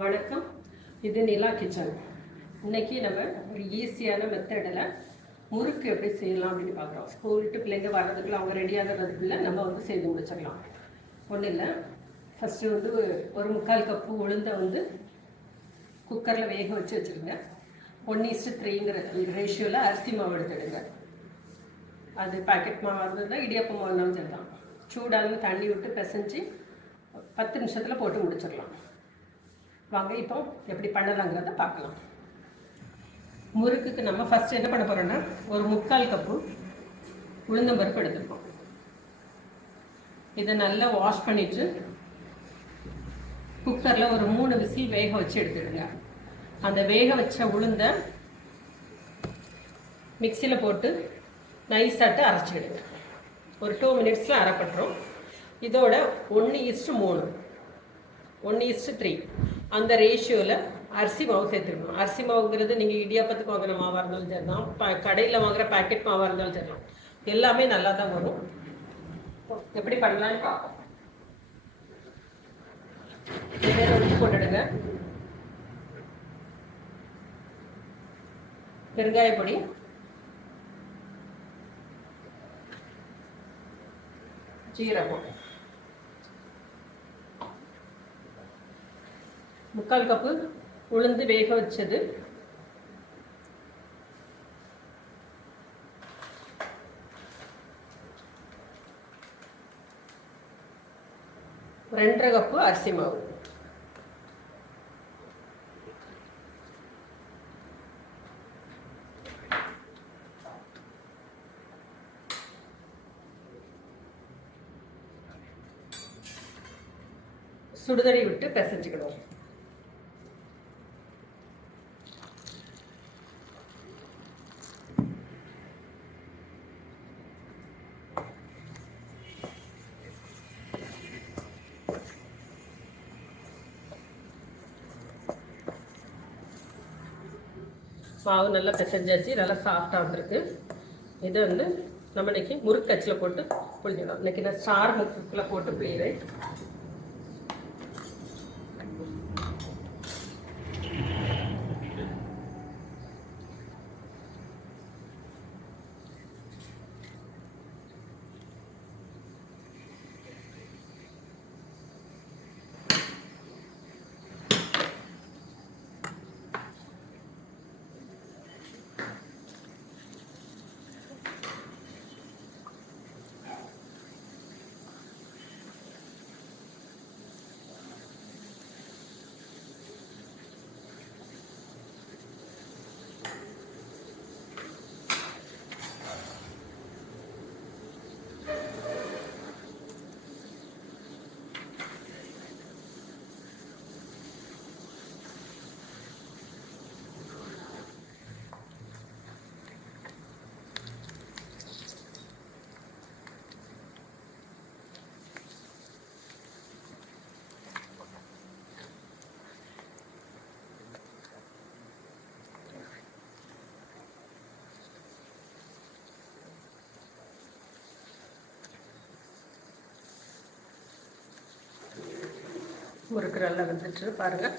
வணக்கம். இது நிலா கிச்சன். இன்னைக்கு நம்ம ஒரு ஈஸியான மெத்தடில் முறுக்கு எப்படி செய்யலாம் அப்படின்னு பார்க்குறோம். ஸ்கூல் விட்டு பிள்ளைங்க வர்றதுக்குள்ள அவங்க ரெடி ஆகிறதுக்குள்ள நம்ம செய்து முடிச்சிடலாம். ஒன்றும் இல்லை, ஃபஸ்ட்டு ஒரு 3/4 கப்பு உளுந்தை குக்கரில் வேக வச்சு வச்சுருங்க. 1:3ங்கிற ரேஷியோவில் அரிசி மாவு எடுத்துடுங்க. அது பாக்கெட் மாவாக இருந்ததுன்னா இடியாப்பம் மாவுனாலும் சரிதான். சூடான தண்ணி விட்டு பிசைஞ்சு 10 நிமிஷத்தில் போட்டு முடிச்சிடலாம். வாங்க இப்போ எப்படி பண்ணலாங்கிறத பார்க்கலாம். முறுக்குக்கு நம்ம ஃபஸ்ட்டு என்ன பண்ண போகிறோன்னா, ஒரு 3/4 கப்பு உளுந்தம்பருப்பு எடுத்துருக்கோம். இதை நல்லா வாஷ் பண்ணிவிட்டு குக்கரில் ஒரு 3 விசில் வேக வச்சு எடுத்துடுங்க. அந்த வேக வச்ச உளுந்தை மிக்சியில் போட்டு நைஸாட்டு அரைச்சிடுங்க. ஒரு 2 மினிட்ஸில் அரைப்பட்டுரும். இதோட 1:3 1:3 அந்த ரேஷியோவில் அரிசி மாவு சேர்த்துக்கணும். அரிசி மாவுங்கிறது நீங்கள் இடியாப்பத்துக்கு வாங்குற மாவாக இருந்தாலும் சரி தான், கடையில் வாங்குகிற பேக்கெட் மாவாக இருந்தாலும் சரி தான், எல்லாமே நல்லா தான் வரும். எப்படி பண்ணலான்னு பார்ப்போம். உப்பு போட்டுடுங்க. பெருங்காயப்பொடி, ஜீரகம், 3/4 கப்பு உளுந்து வேக வச்சது, ரெண்டரை கப்பு அரிசி மாவு, சுடுதண்ணி விட்டு பிசைஞ்சுக்கணும். மாவு நல்லா பிசைஞ்சாச்சு, நல்லா சாஃப்டாக வந்துருக்கு. இதை நம்ம இன்னைக்கு முறுக்கச்சில் போட்டு புளிஞ்சிடும். இன்னைக்கு நான் ஸ்டார் முறுக்கில் போட்டு புளியிறேன். முறுக்கு நல்லா வந்துட்டு பாருங்கள்.